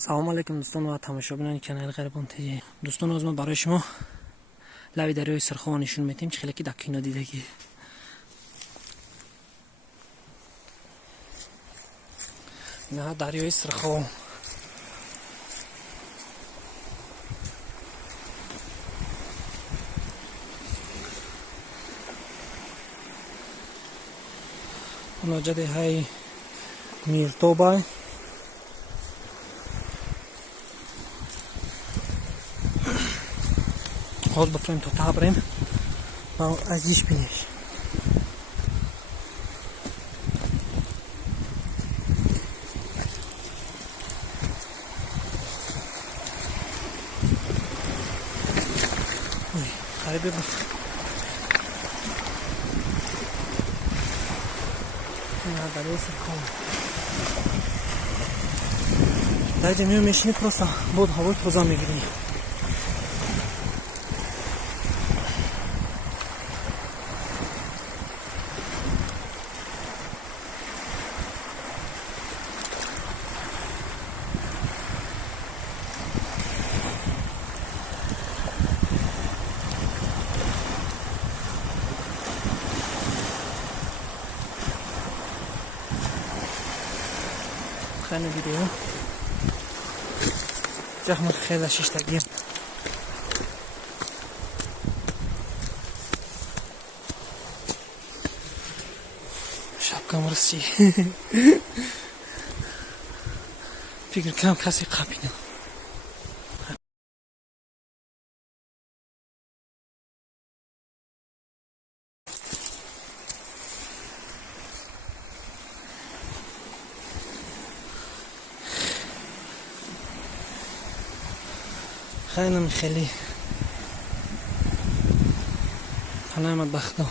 سلام علیکم دوستان و تماشاگران کانال غریبان تیوی. دوستان از ما برای شما لبی دریای سرخو نشون میدیم چه خیلی دکینا دیدگی. نه دریای سرخو نجده های میرتوبای حال بفریم تا تبریم و ازیش بینیش خریبه بفریم نه دریای سرخو در جمعه میشینی پروسا بود هوای توزا میگیری. خیلی ویدیو زحمت خیلی ششتگیم شب رسی فکر کنم کسی قبینه خیلی خیلی حالا مدبخته